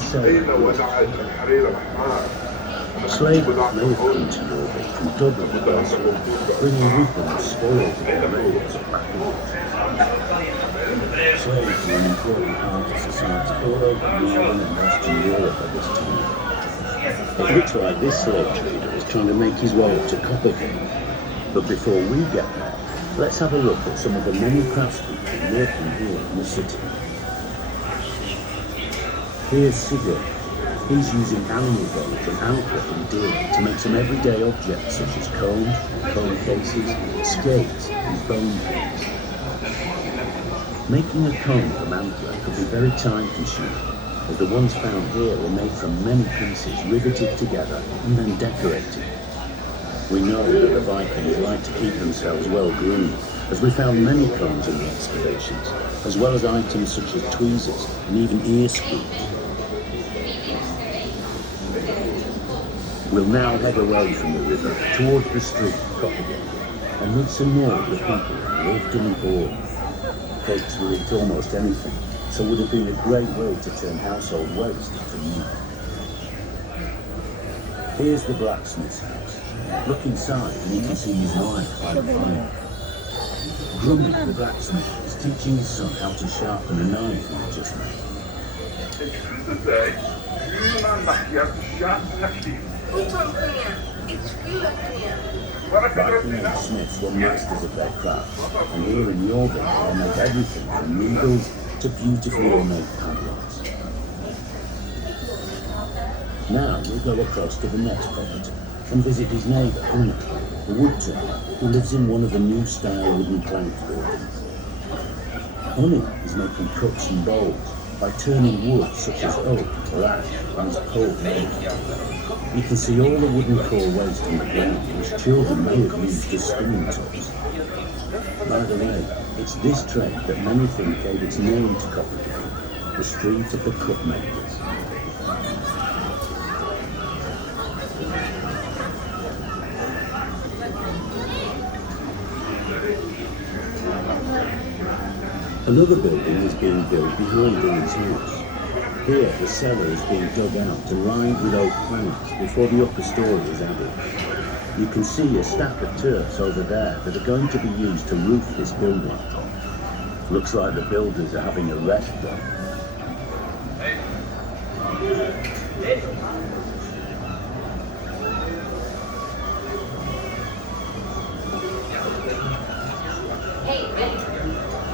to sell their goods. Slavers may have come to Jorvik from Dublin and elsewhere, bringing with them spoils of their raids and battles. Slaves were an important part of society all over Northern and Western Europe at this time. It looks like this slave trader is trying to make his way up to Copenhagen. But before we get there, let's have a look at some of the many craftspeople working here in the city. Here's Sigurd. He's using animal bones and outlet and deer to make some everyday objects such as combs, comb cases, skates, and bone pins. Making a comb from antler could be very time-consuming, as the ones found here were made from many pieces riveted together and then decorated. We know that the Vikings like to keep themselves well groomed, as we found many combs in the excavations, as well as items such as tweezers and even ear screws. We'll now head away from the river towards the street of Copenhagen and meet some more of the people who lived and bored. Cakes will eat almost anything, so would have been a great way to turn household waste into meat. Here's the blacksmith's house. Look inside and you can see his wife by the fire. Grumpy, the blacksmith, is teaching his son how to sharpen a knife he just made. Viking and smiths were masters of their craft, and here in Jorvik they make everything from needles to beautifully ornate padlocks. Now we'll go across to the next property and visit his neighbour, Anna, the woodturner who lives in one of the new style wooden plank buildings. Anna is making cups and bowls by turning wood such as oak or ash on his pole. You can see all the wooden core waste on the ground, which children may have used as spinning tops. By the way, it's this trade that many think gave its name to Copenhagen, the street of the cup makers. Another building is being built behind Dylan's house. Here, the cellar is being dug out and lined with oak planks before the upper story is added. You can see a stack of turfs over there that are going to be used to roof this building. Looks like the builders are having a rest though.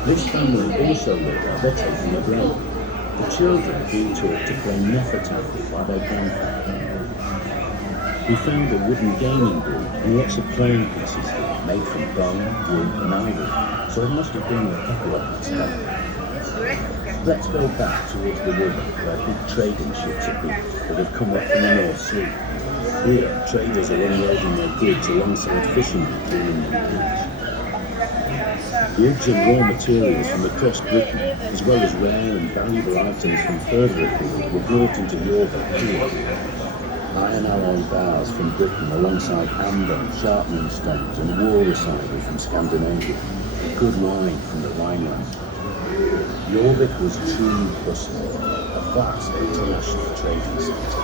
This family also look like they're taking a break. The children are being taught to play Nefertari by their grandfather. We found a wooden gaming board and lots of playing pieces here, made from bone, wood and ivory, so it must have been a couple of its time. Let's go back towards the river where big trading ships have been that have come up from the North Sea. Here, traders are unloading their goods alongside fishermen clearing the beach. Goods and raw materials from across Britain, as well as rare and valuable items from further afield, were brought into Jorvik here. Iron alloy bars from Britain alongside amber, sharpening stones and walrus ivory from Scandinavia. Good wine from the Rhineland. Jorvik was truly bustling, a vast international trading centre.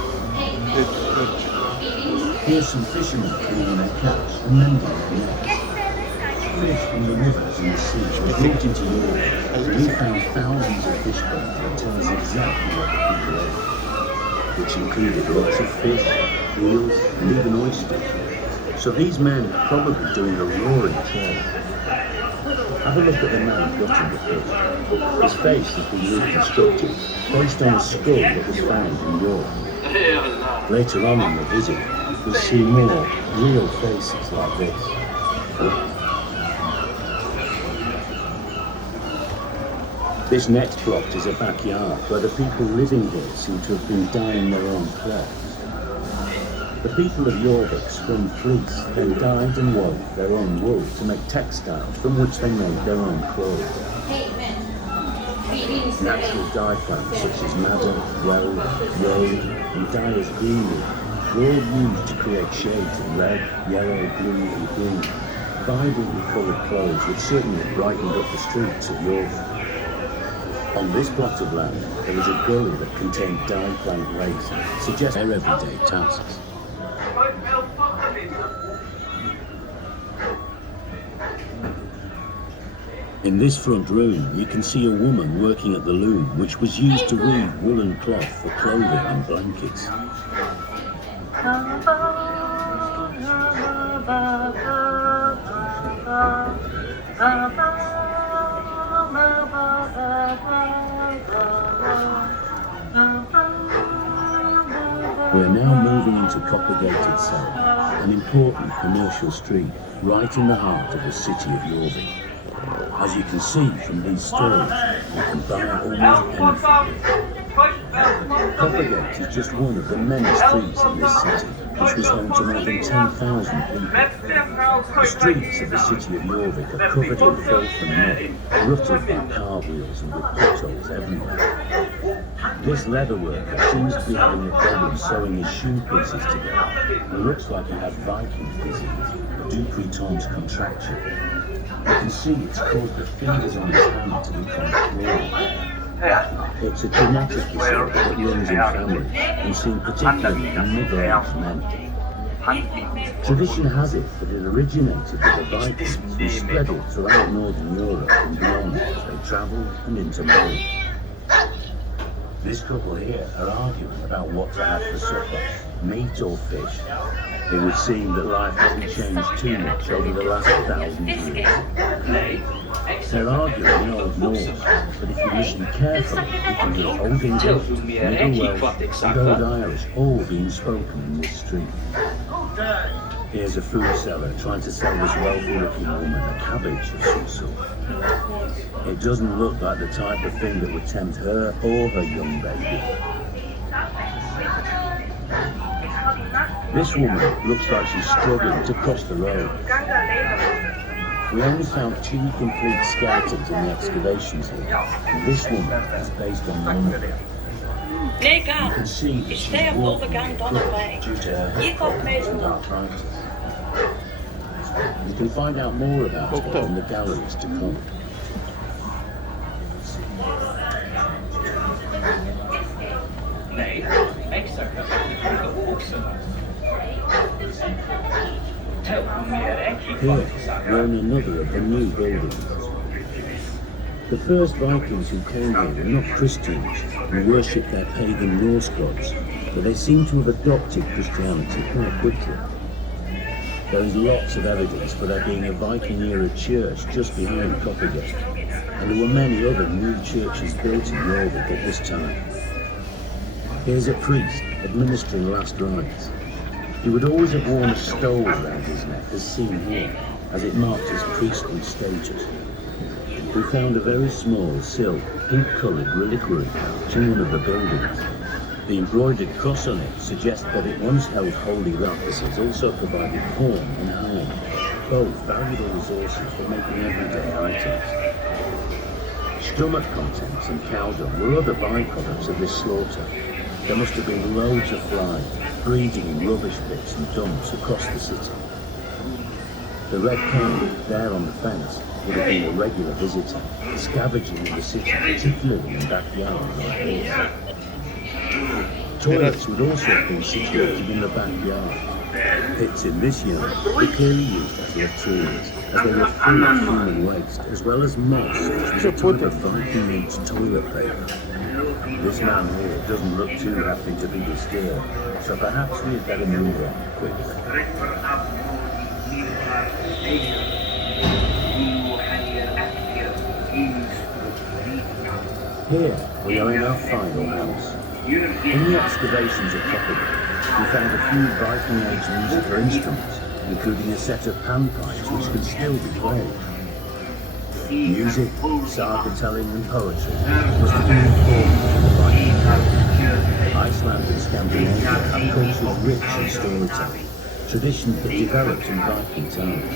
Here's some fishermen cleaning their catch and mending their nets. Fish from the rivers and the seas were brought into Jorvik. We found thousands of fish bones that tell us exactly what the people ate, which included lots of fish, eels, and even oysters. So these men are probably doing a roaring trade. Have a look at the man gutting the fish. His face has been reconstructed based on a skull that was found in York. Later on in the visit, we'll see more real faces like this. This next plot is a backyard where the people living here seem to have been dyeing their own clothes. The people of Jorvik spun fleece, then dyed and wove their own wool to make textiles from which they made their own clothes. Natural dye plants such as madder, weld, road, and dyer's greenwood were all used to create shades of red, yellow, blue, and green. Vibrantly coloured clothes would certainly have brightened up the streets of Jorvik. On this plot of land, there was a gully that contained down-planked lakes, suggesting their everyday tasks. In this front room, you can see a woman working at the loom, which was used to weave woolen cloth for clothing and blankets. We are now moving into Coppergate itself, an important commercial street right in the heart of the city of Jorvik. As you can see from these stores, you can buy almost anything. Coppergate is just one of the many streets in this city, which was home to more than 10,000 people. The streets of the city of Jorvik are covered in filth and mud, rutted by car wheels and with potholes everywhere. This leather worker seems to be having a problem sewing his shoe pieces together. It looks like he had Viking disease, a Dupuytren's contraction. You can see it's caused the fingers on his hand to become clawed. It's a genetic disorder that runs in families and seen particularly in middle-aged men. Tradition has it that it originated with the Vikings who spread it throughout Northern Europe and beyond as they travelled and intermarried. This couple here are arguing about what to have for supper, meat or fish. It would seem that life hasn't changed too much over the last 1,000 years. They're arguing in Old Norse, but if you listen carefully, you can hear Old English, Middle Welsh and Old Irish all being spoken in this street. Here's a food seller trying to sell this wealthy-looking woman a cabbage of some sort. It doesn't look like the type of thing that would tempt her or her young baby. This woman looks like she's struggling to cross the road. We only found 2 complete skeletons in the excavations here, and this woman is based on memory. You can see that she's walking due to her hip and arthritis. You can find out more about her in the galleries to come. Here, we're in another of the new buildings. The first Vikings who came here were not Christians and worshipped their pagan Norse gods, but they seem to have adopted Christianity quite quickly. There is lots of evidence for there being a Viking-era church just behind Coppergate, and there were many other new churches built in Jorvik at this time. Here's a priest administering last rites. He would always have worn a stole around his neck, as seen here, as it marked his priestly status. We found a very small, silk, pink-coloured reliquary pouch in one of the buildings. The embroidered cross on it suggests that it once held holy lapis, also provided horn and hide, both valuable resources for making everyday items. Stomach contents and cow dung were other byproducts of this slaughter. There must have been loads of flies, breeding in rubbish pits and dumps across the city. The red cow, there on the fence, would have been a regular visitor, scavenging in the city, particularly in backyards like this. Toilets would also have been situated in the backyard. Pits in this yard were clearly used as latrines, as they were full of human waste, as well as moss, which was a type of Viking-aged toilet paper. This man here doesn't look too happy to be disturbed, so perhaps we had better move on quickly. Here, we are in our final house. In the excavations at Coppergate, we found a few Viking-age musical instruments, including a set of panpipes which can still be played. Music, saga-telling and poetry must have been important to the Viking culture. Iceland and Scandinavia have cultures rich in storytelling, traditions that developed in Viking times.